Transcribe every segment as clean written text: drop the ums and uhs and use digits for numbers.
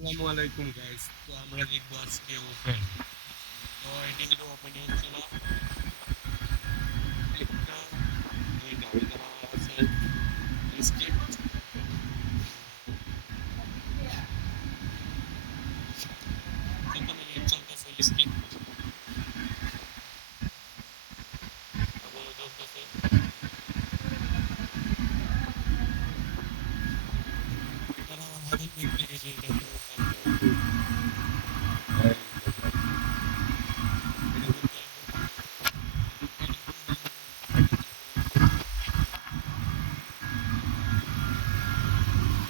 আসসালামু আলাইকুম গাইস। তো আমরা দেখবো আজকে ওপেন। তো এটি হলো ওপেন হচ্ছিল একটা এই দাবি দেওয়া আছে স্ক্রিপ্ট। কত মিনিট চলতেছে স্ক্রিপ্ট এখনো চলতেছে। এবার আমার হাতের দিক থেকে যে এটা কেমন লাগবে।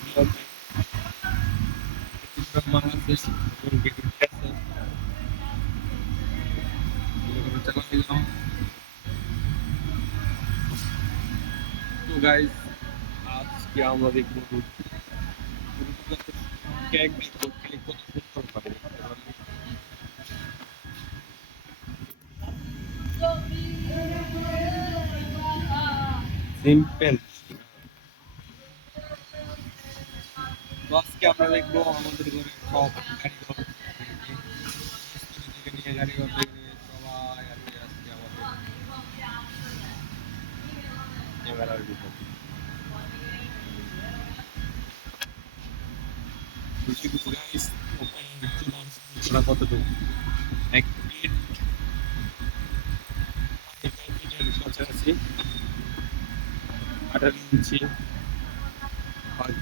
এটা কিন্তু বাংলাদেশ এবং বিদ্যুৎ আছে চালাইলাম। তো গাইস আজকে আমরা দেখবো কেক দেখবো, কেক কত সুন্দর হয় দেখতে পারলে। সিম্পল। তো আজকে আমরা দেখবো আমাদের ঘরে সব কারিগর মিস্ত্রি থেকে নিয়ে কারিগর থেকে নিয়ে সবাই আর কি আজকে আমাদের ক্যামেরার ভিতর গাইস। ওরা কতটুকু এক ফিট 5 ফিটের কাছাকাছি 18 ইঞ্চি হয়।